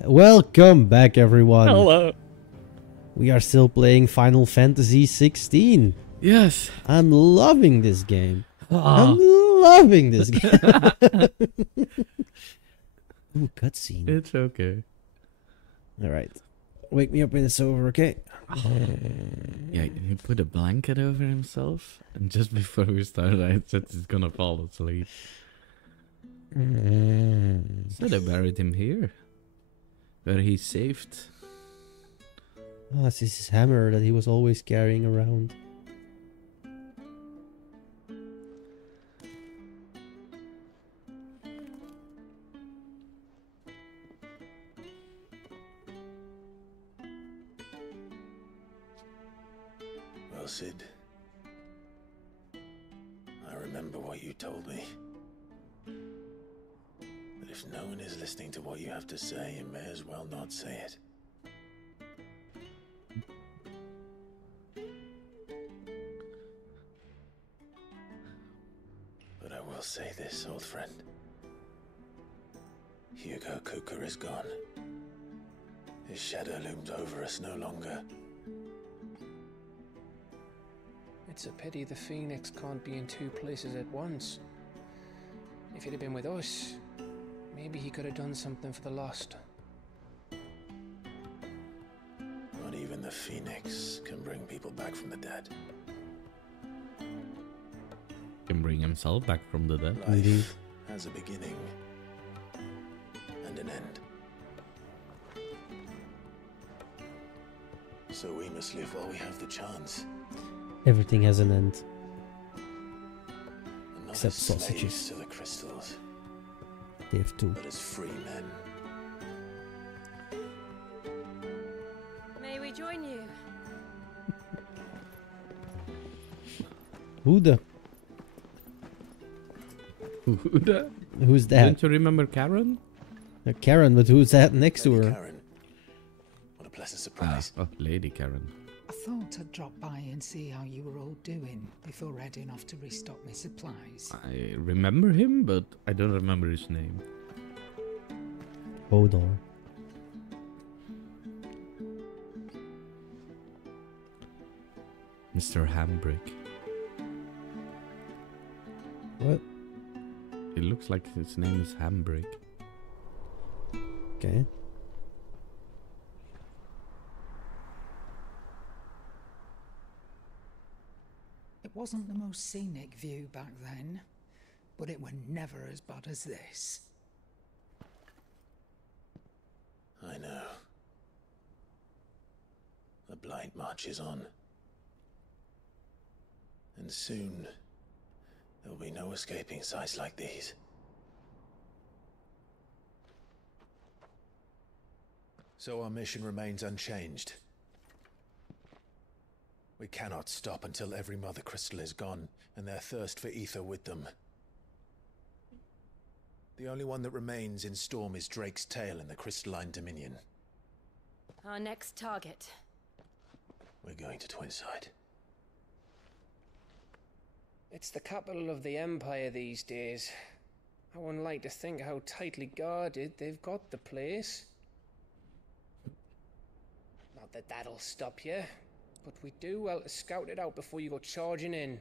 Welcome back, everyone. Hello. We are still playing Final Fantasy 16. Yes. I'm loving this game. Ah. I'm loving this game. Ooh, cutscene. It's okay. Alright. Wake me up when it's over, okay? Yeah, he put a blanket over himself, and just before we started, I said he's gonna fall asleep. So they buried him here, where he's saved. Oh, it's his hammer that he was always carrying around. Well, Sid, I remember what you told me. That if no one is listening to what you have to say, you may as well not say it. But I will say this, old friend. Hugo Kuka is gone. His shadow looms over us no longer. It's a pity the Phoenix can't be in two places at once. If he'd have been with us, maybe he could have done something for the lost. Not even the Phoenix can bring people back from the dead. Can bring himself back from the dead. Life has a beginning and an end. So we must live while we have the chance. Everything has an end. And not Except as slaves sausages. to the crystals, They have two. but as free men. May we join you? Who's that? Don't you remember Karen? Karen, but who's that next to Lady her? Karen. What a pleasant surprise. Oh, Lady Karen. I thought I'd drop by and see how you were all doing before heading off to restock my supplies. I remember him, but I don't remember his name. Hodor. Mr. Hambrick. What? It looks like his name is Hambrick. Okay. It wasn't the most scenic view back then, but it were never as bad as this. I know. The blight marches on. And soon, there will be no escaping sights like these. So our mission remains unchanged. We cannot stop until every Mother Crystal is gone, and their thirst for ether with them. The only one that remains in Storm is Drake's tail in the Crystalline Dominion. Our next target. We're going to Twinside. It's the capital of the Empire these days. I wouldn't like to think how tightly guarded they've got the place. Not that that'll stop you, but we do well to scout it out before you go charging in.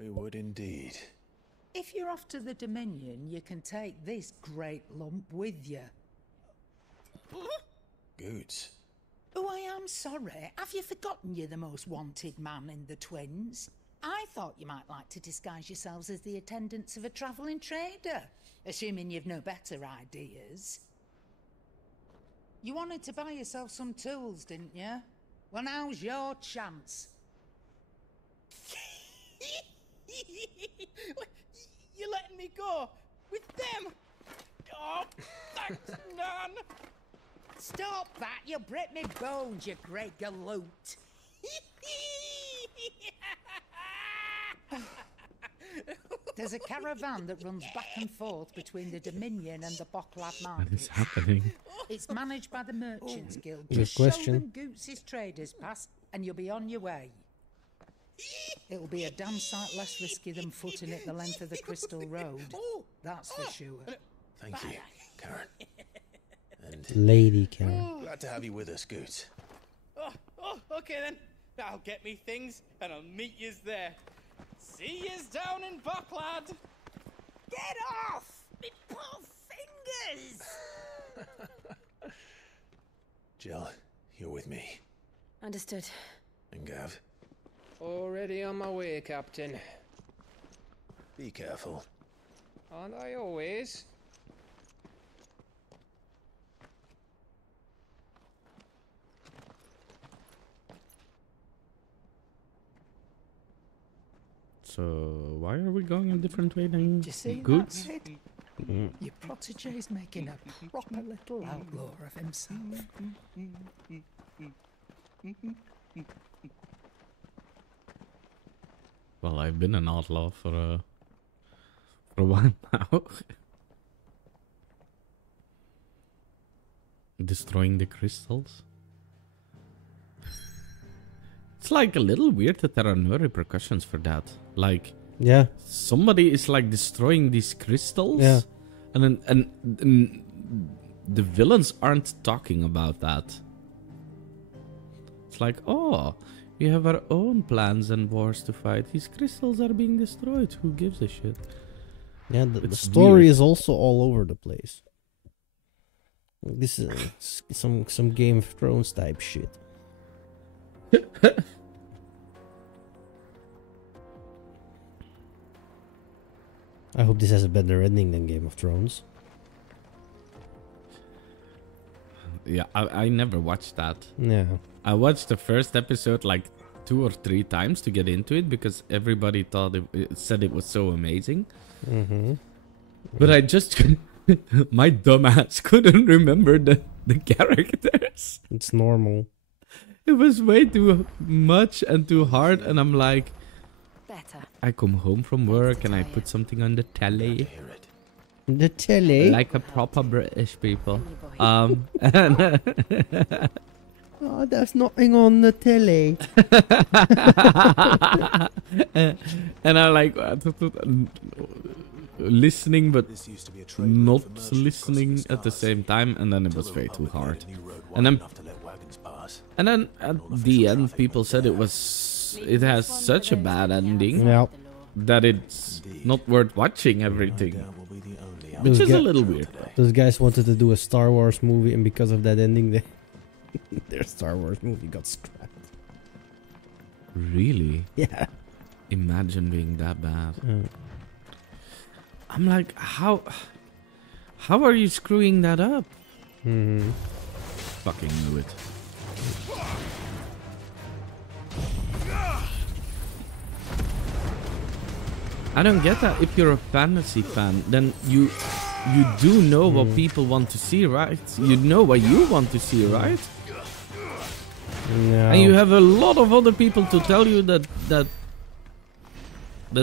We would indeed. If you're off to the Dominion, you can take this great lump with you. Goods. Oh, I am sorry. Have you forgotten you're the most wanted man in the Twins? I thought you might like to disguise yourselves as the attendants of a travelling trader, assuming you've no better ideas. You wanted to buy yourself some tools, didn't you? Well, now's your chance. You're letting me go with them? Oh, thanks, Nan. Stop that! You'll break me bones, you great galoot. There's a caravan that runs back and forth between the Dominion and the Bocklad What is market. happening? It's managed by the Merchants Guild. Good Just question. show them Goots' traders pass and you'll be on your way. It'll be a damn sight less risky than footing it the length of the Crystal Road. That's for sure. Thank you, Karen. And Lady Karen. Glad to have you with us, Goot. Oh, okay then. I'll get me things and I'll meet yous there. See yous down in Bucklad. Get off! Me poor fingers! Jill, you're with me. Understood. And Gav, Already on my way, Captain. be careful. Aren't I always? So why are we going a different way than Do you see good? that, Sid? Mm. Your protege's making a proper little outlaw of himself. Well, I've been an outlaw for a while now. Destroying the crystals. It's like a little weird that there are no repercussions for that. Like, Yeah. somebody is like destroying these crystals, Yeah. and then the villains aren't talking about that. It's like, oh, we have our own plans and wars to fight. These crystals are being destroyed. Who gives a shit? Yeah, the It's story weird. is also all over the place. This is some Game of Thrones type shit. I hope this has a better ending than Game of Thrones. Yeah, I never watched that. Yeah. I watched the first episode like 2 or 3 times to get into it because everybody thought it said it was so amazing. Mm-hmm. But I just my dumbass couldn't remember the characters. It's normal. It was way too much and too hard, and I'm like, Better. I come home from work and I put something on the telly, Hear it. The telly. like a proper British people. Here, boy. And Oh, there's nothing on the telly. and I like listening, but This used to be a trade not route for merchants listening crossing at the stars. same time, and then it Till was the way too Republic hard. made a new road wide And then enough to let wagons pass. And then at the end, people said it has such a bad ending Yeah. that it's not worth watching everything, No doubt we'll be the only which is a Those little weird. Those guys wanted to do a Star Wars movie, and because of that ending, their Star Wars movie got scrapped. Really? Yeah. Imagine being that bad. I'm like, how are you screwing that up? Mm-hmm. Fucking knew it. I don't get that. If you're a fantasy fan, then you do know what people want to see, right? You know what you want to see, right? No. And you have a lot of other people to tell you that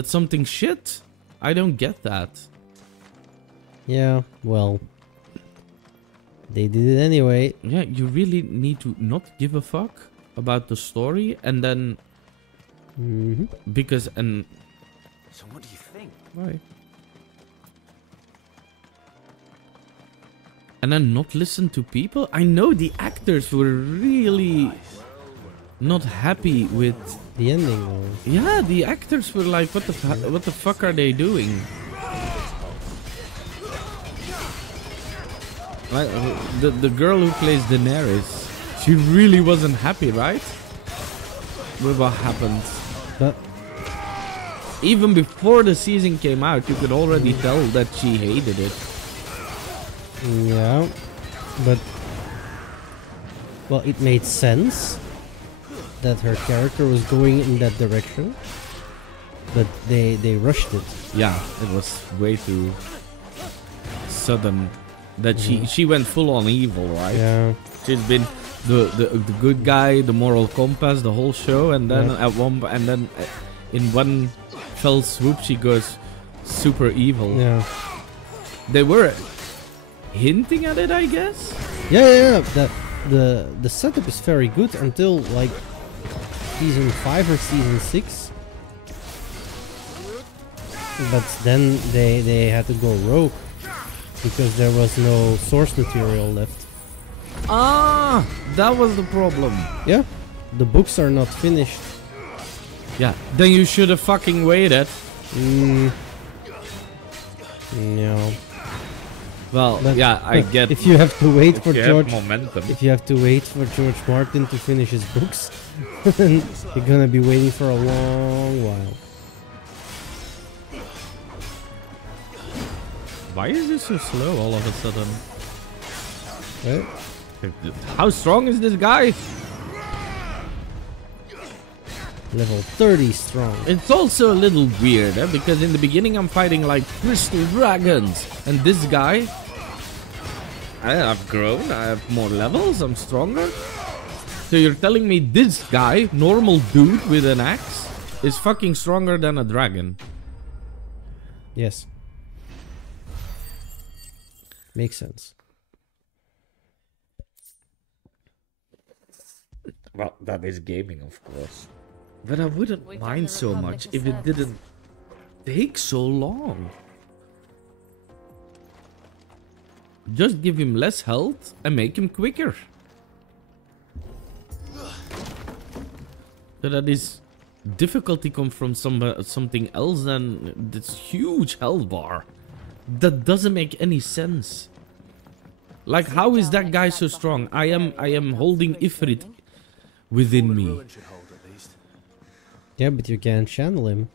something shit. I don't get that. Yeah, well, they did it anyway. Yeah, you really need to not give a fuck about the story, and then Mm-hmm. because and So what do you think? why? And then not listen to people. I know the actors were really not happy with. The ending, though. Yeah, the actors were like, what the fuck are they doing? Like the girl who plays Daenerys, she really wasn't happy, right? With what happened. But Even before the season came out, you could already tell that she hated it. yeah, but well, it made sense that her character was going in that direction, but they rushed it. Yeah, it was way too sudden that she went full on evil, right? Yeah, She's been the good guy, the moral compass, the whole show, and then in one fell swoop she goes super evil. yeah, They were hinting at it, I guess. yeah. That the setup is very good until like season 5 or season 6. But then they had to go rogue because there was no source material left. Ah, that was the problem. Yeah, the books are not finished. Yeah, then you should have fucking waited. No. Well, But- yeah, I but get. If you have to wait for if you have George, momentum. if you have to wait for George Martin to finish his books, then you're gonna be waiting for a long while. Why is this so slow all of a sudden? Right? How strong is this guy? Level 30 strong. It's also a little weird, because in the beginning I'm fighting like crystal dragons, and this guy, I've grown, I have more levels, I'm stronger. So you're telling me this guy, normal dude with an axe, is fucking stronger than a dragon? Yes. Makes sense. Well, that is gaming, of course. But I wouldn't We've done mind the so Republic much a if it service. didn't take so long. Just give him less health and make him quicker. So that his difficulty comes from something else than this huge health bar. That doesn't make any sense. Like, how is that guy so strong? I am holding Ifrit within me. Ruin should hold at least. Yeah, but you can't channel him.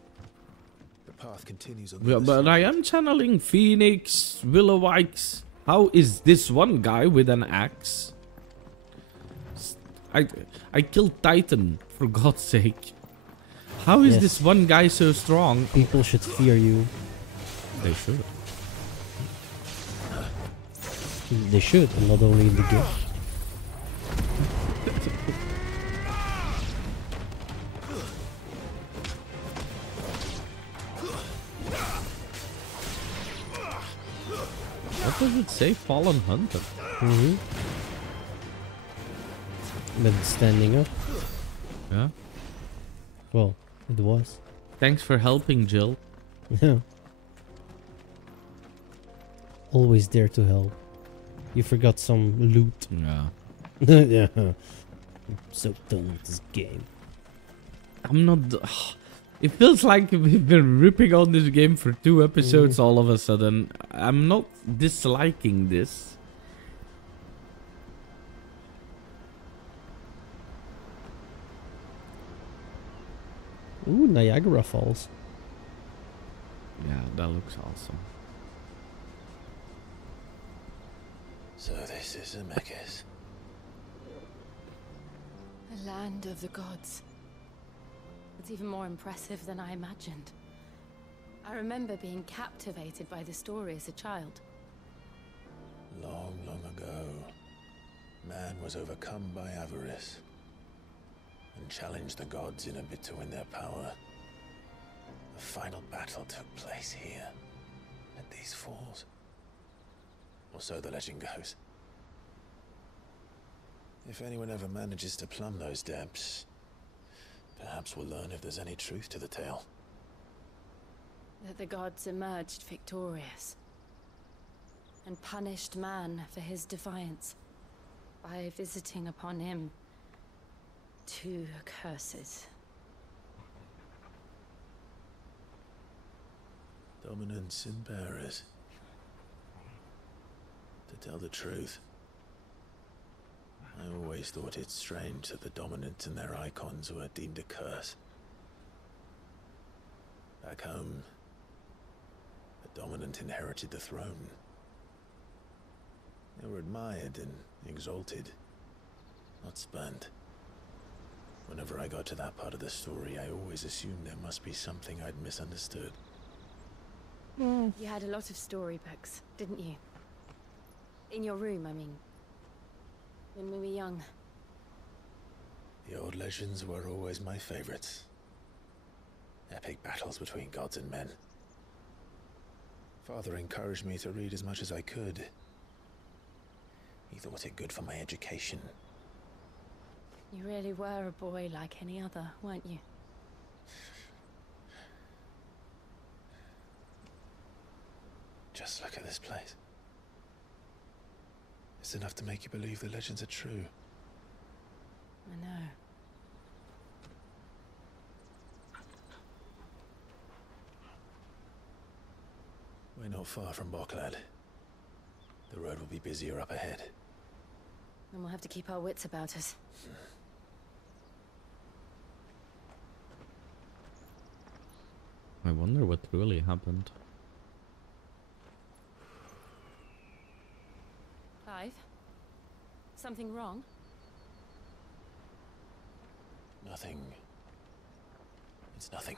The path continues on Yeah, the but other I side. am channeling Phoenix, Willowikes. How is this one guy with an axe? I killed Titan, for God's sake. How is Yes. this one guy so strong? People should fear you. They should. They should, and not only in the game. What does it say? Fallen Hunter. Mm-hmm. But it's standing up. Yeah. Well, it was. Thanks for helping, Jill. Yeah. Always there to help. You forgot some loot. Yeah. Yeah. I'm so done with this game. I'm not... It feels like we've been ripping on this game for 2 episodes all of a sudden. I'm not disliking this. Ooh, Niagara Falls. Yeah, that looks awesome. So this is Zemeckis. The land of the gods. It's even more impressive than I imagined. I remember being captivated by the story as a child. Long, long ago, man was overcome by avarice and challenged the gods in a bid to win their power. The final battle took place here, at these falls. Or so the legend goes. If anyone ever manages to plumb those depths, perhaps we'll learn if there's any truth to the tale. That the gods emerged victorious and punished man for his defiance by visiting upon him 2 curses. Dominance and bearers. To tell the truth, I always thought it strange that the dominant and their icons were deemed a curse. Back home, the dominant inherited the throne. They were admired and exalted, not spurned. Whenever I got to that part of the story, I always assumed there must be something I'd misunderstood. You had a lot of storybooks, didn't you? In your room, I mean. When we were young. The old legends were always my favorites. Epic battles between gods and men. Father encouraged me to read as much as I could. He thought it good for my education. You really were a boy like any other, weren't you? Just look at this place. It's enough to make you believe the legends are true. I know. We're not far from Boklad. The road will be busier up ahead. Then we'll have to keep our wits about us. I wonder what really happened. Clive? Something wrong? Nothing. It's nothing.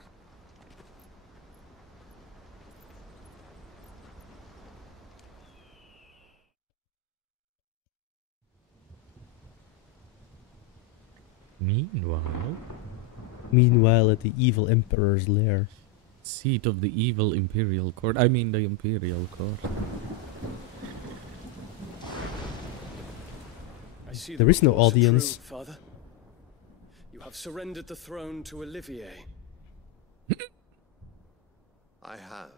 Meanwhile, at the evil Emperor's lair. Seat of the evil Imperial Court. I mean the Imperial Court. I see There is no reports are audience. true, Father. You have surrendered the throne to Olivier. I have.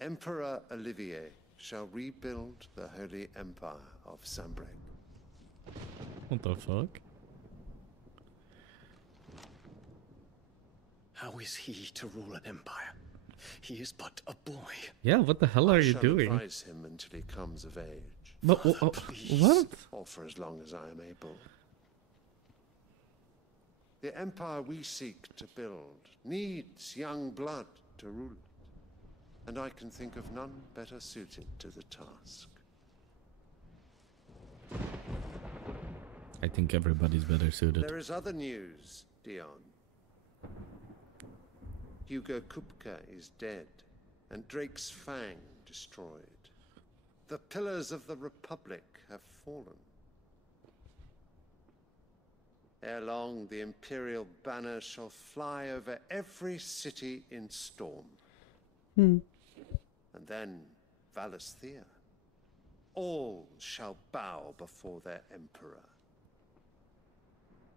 Emperor Olivier shall rebuild the Holy Empire of Sambrec. What the fuck? How is he to rule an empire? He is but a boy. Yeah, what the hell are I you shall doing? advise him until he comes of age, But please. what? or for as long as I am able. The empire we seek to build needs young blood to rule it, and I can think of none better suited to the task. I think everybody's better suited. There is other news, Dion. Hugo Kupka is dead, and Drake's Fang destroyed. The pillars of the Republic have fallen. Ere long, the Imperial banner shall fly over every city in Storm. And then Valisthea. All shall bow before their Emperor.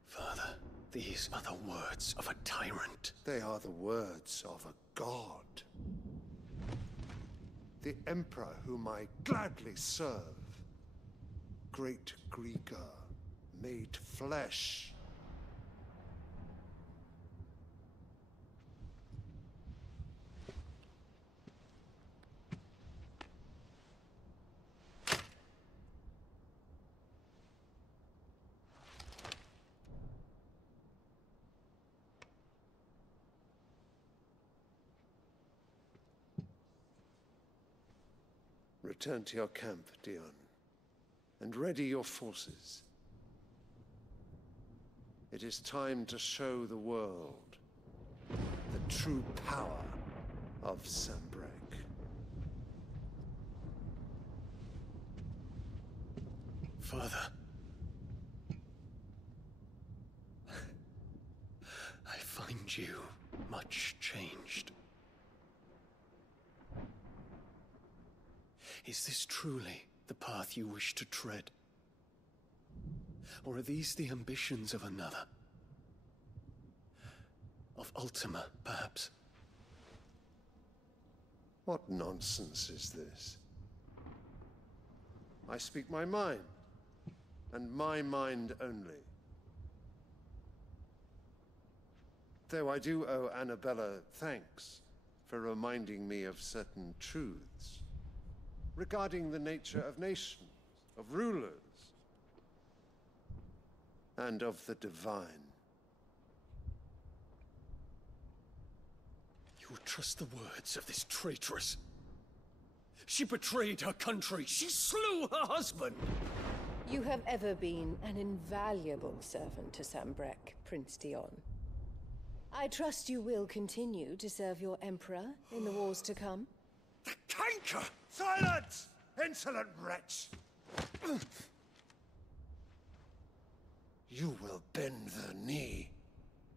Father, these are the words of a tyrant. They are the words of a god. The Emperor whom I gladly serve. Great Greeker, made flesh. Return to your camp, Dion, and ready your forces. It is time to show the world the true power of Sambrec. Father. I find you much changed. Is this truly the path you wish to tread? Or are these the ambitions of another? Of Ultima, perhaps? What nonsense is this? I speak my mind, and my mind only. Though I do owe Annabella thanks for reminding me of certain truths regarding the nature of nations, of rulers, and of the divine. You would trust the words of this traitress? She betrayed her country. She slew her husband. You have ever been an invaluable servant to Sambrec, Prince Dion. I trust you will continue to serve your Emperor in the wars to come. The canker! Silence! Insolent wretch! You will bend the knee.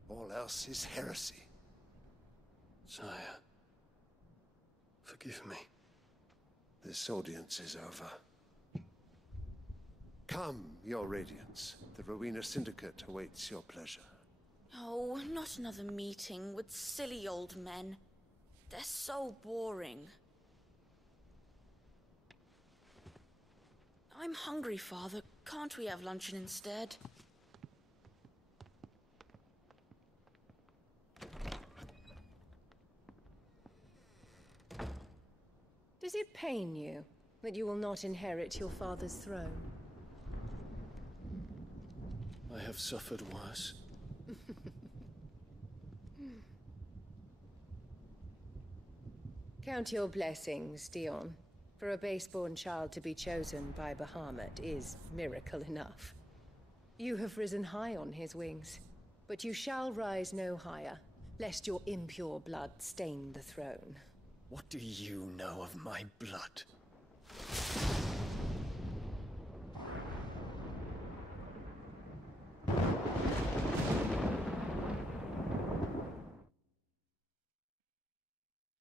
All else is heresy. Sire, forgive me. This audience is over. Come, your Radiance. The Rowena Syndicate awaits your pleasure. Oh, not another meeting with silly old men. They're so boring. I'm hungry, Father. Can't we have luncheon instead? Does it pain you that you will not inherit your father's throne? I have suffered worse. Count your blessings, Dion. For a base-born child to be chosen by Bahamut is miracle enough. You have risen high on his wings, but you shall rise no higher, lest your impure blood stain the throne. What do you know of my blood?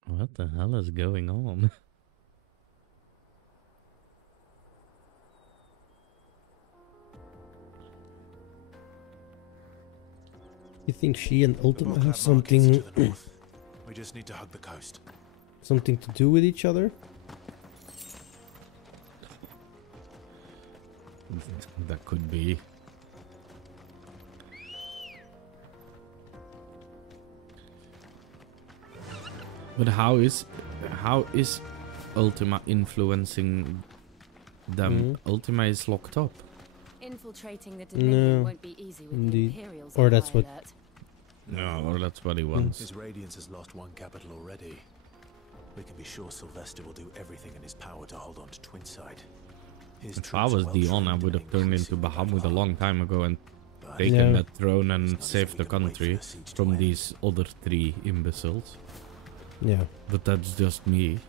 What the hell is going on? You think she and Ultima have something We just need to hug the coast. something to do with each other? That could be. But how is Ultima influencing them? Ultima is locked up. Infiltrating the Dominion No, won't be easy with indeed. the Imperials Or on that's high what- alert. No, or that's what he wants. His Radiance has lost one capital already. We can be sure Sylvester will do everything in his power to hold on to Twinside. His If I troops was are Dion, I well-trained would and have turned into increasingly Bahamut a long advanced. time ago and But taken Yeah. that throne and It's not as saved if the we can wait for country the siege to from end. these other three imbeciles. Yeah. But that's just me.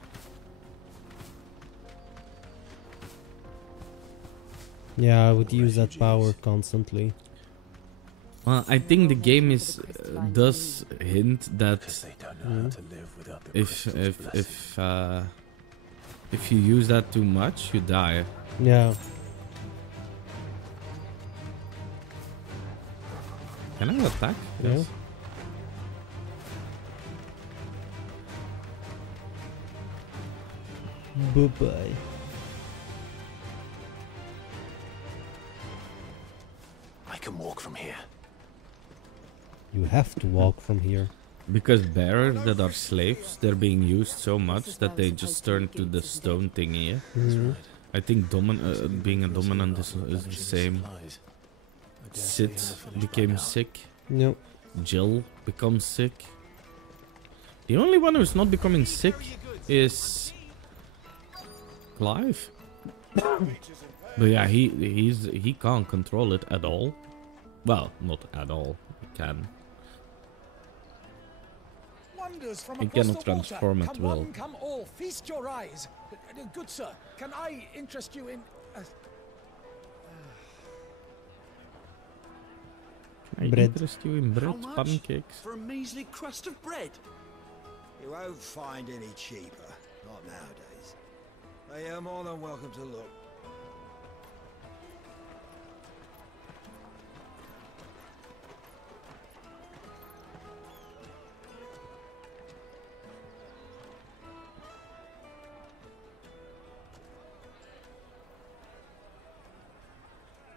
Yeah, I would use that power constantly. Well, I think the game is does hint that Because they don't know how to live without the if crystal's blessing. if you use that too much, you die. Yeah. Can I attack? Yeah. Yes. Bye-bye. I can walk from here. You have to walk from here. Because bearers that are slaves, they're being used so much that they just turn to the stone thingy. Mhm. I think being a dominant is the same. Sid became sick. No. Jill becomes sick. The only one who's not becoming sick is Clive. But yeah, he can't control it at all. Well, not at all. He can. He cannot transform at will. One, come all, feast your eyes. Good sir, can I interest you in... I Bread. interest you in bread, How much? pancakes. For a measly crust of bread? You won't find any cheaper. Not nowadays. But you're more than welcome to look.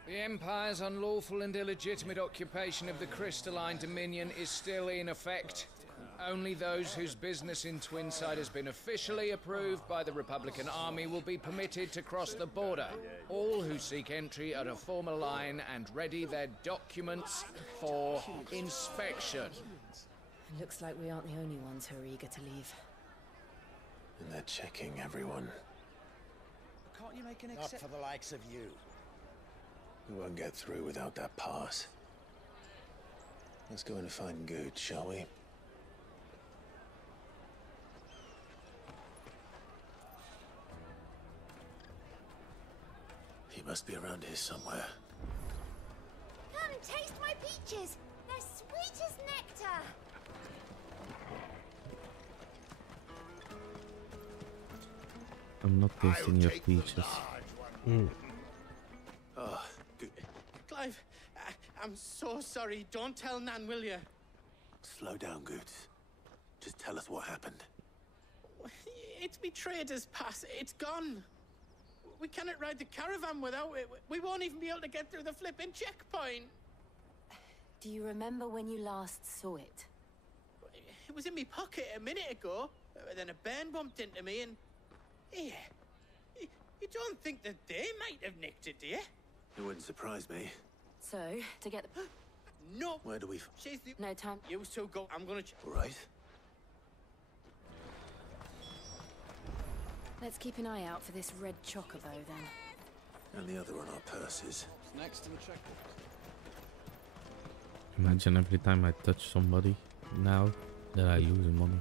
The Empire's unlawful and illegitimate occupation of the Crystalline Dominion is still in effect. Only those whose business in Twinside has been officially approved by the Republican Army will be permitted to cross the border. All who seek entry are to form a line and ready their documents for inspection. Looks like we aren't the only ones who are eager to leave. And they're checking everyone. Can't you make an Not for the likes of you. We won't get through without that pass. Let's go and find Good, shall we? He must be around here somewhere. Come taste my peaches. They're sweet as nectar. I'm not tasting your peaches. Oh, Good. Clive, I'm so sorry. Don't tell Nan, will you? Slow down, Good. Just tell us what happened. It's betrayed us, pass. It's gone. We cannot ride the caravan without it. We won't even be able to get through the flipping checkpoint. Do you remember when you last saw it? It was in my pocket a minute ago. Then a bairn bumped into me and... Yeah. You don't think that they might have nicked it, do you? It wouldn't surprise me. So, to get the... No. Where do we... She's the... No time. You two go. I'm gonna... All right. Let's keep an eye out for this red chocobo then. And the other on our purses. Next to the checkpoint. Imagine every time I touch somebody now that I lose money.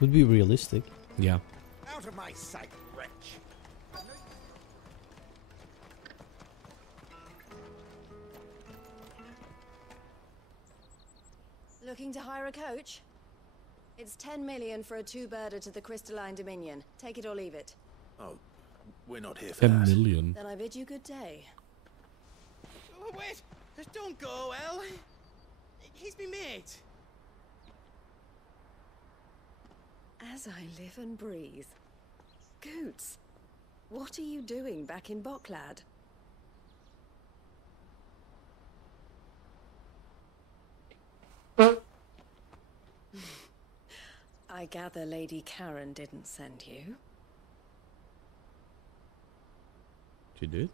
Would be realistic. Yeah. Out of my sight, wretch. Looking to hire a coach? It's 10 million for a two-birder to the Crystalline Dominion. Take it or leave it. Oh, we're not here for 10 that. million. Then I bid you good day. Oh, wait! Don't go, El. He's me mate. As I live and breathe. Goots, what are you doing back in Boklad? I gather Lady Karen didn't send you. She did?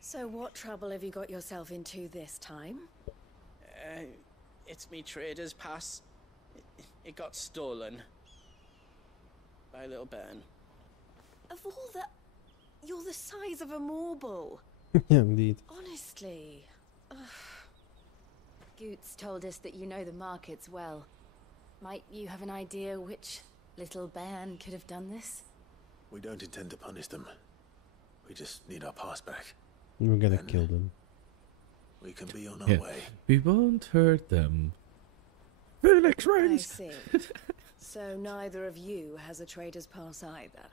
So what trouble have you got yourself into this time? It's me trader's pass. It got stolen. By a little bairn. Of all the... You're the size of a marble. Yeah, indeed. Honestly. Ugh. Goots told us that you know the markets well. Might you have an idea which little bairn could have done this? We don't intend to punish them. We just need our pass back. We're gonna Then kill them. we can be on our Yeah. way. We won't hurt them. Felix I Rings! see. So neither of you has a trader's pass either.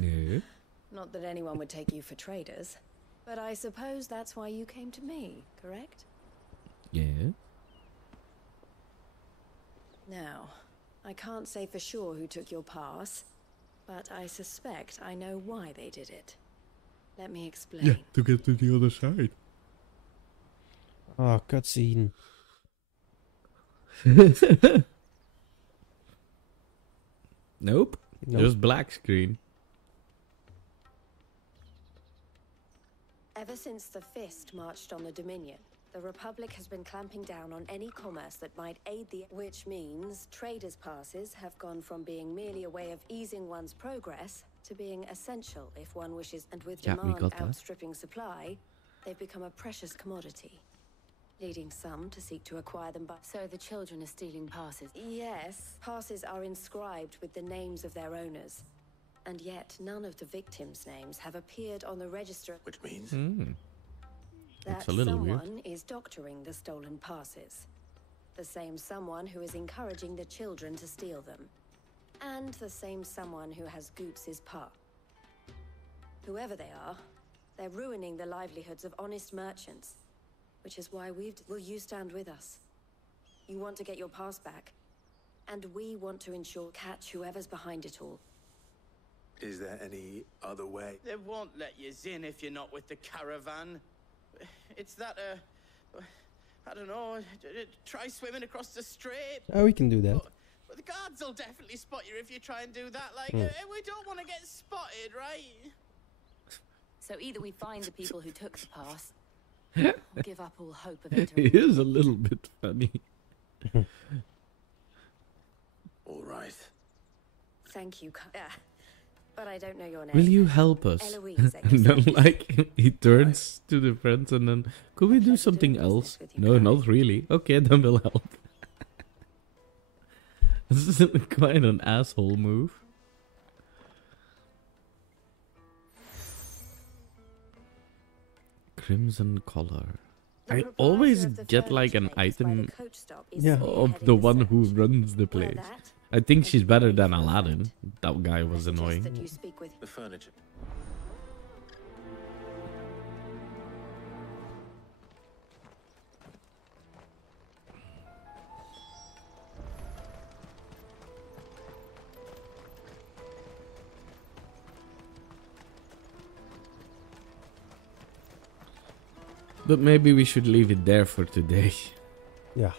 Yeah. Not that anyone would take you for traders, but I suppose that's why you came to me, correct? Yeah. Now, I can't say for sure who took your pass, but I suspect I know why they did it. Let me explain. Yeah, to get to the other side. Oh, cutscene. Nope. Just black screen. Ever since the Fist marched on the Dominion, the Republic has been clamping down on any commerce that might aid the... Which means traders' passes have gone from being merely a way of easing one's progress to being essential if one wishes, and with Yeah, we demand got that. outstripping supply, they've become a precious commodity, leading some to seek to acquire them by... So the children are stealing passes? Yes, passes are inscribed with the names of their owners, and yet none of the victims' names have appeared on the register. Which means? That That's a little someone weird. is doctoring the stolen passes. The same someone who is encouraging the children to steal them. And the same someone who has Goots' pa. Whoever they are, they're ruining the livelihoods of honest merchants. Which is why will you stand with us? You want to get your pass back. And we want to ensure catch whoever's behind it all. Is there any other way? They won't let you in if you're not with the caravan. It's that, I don't know, try swimming across the strait. Oh, we can do that. But the guards will definitely spot you if you try and do that. Like, Hmm. we don't want to get spotted, right? So either we find the people who took the pass, or give up all hope of entering. It is a little bit funny. All right. Thank you, but I don't know your name. Will you help us? Eloise, And then, like, he turns to the friends and then, could we do something else? No, not really. Okay, then we'll help. This is quite an asshole move. Crimson collar. I always get like an item of the one who runs the place. I think she's better than Aladdin. That guy was annoying. The furniture. But maybe we should leave it there for today. Yeah.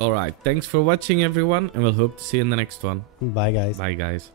Alright, thanks for watching everyone, and we'll hope to see you in the next one. Bye guys. Bye guys.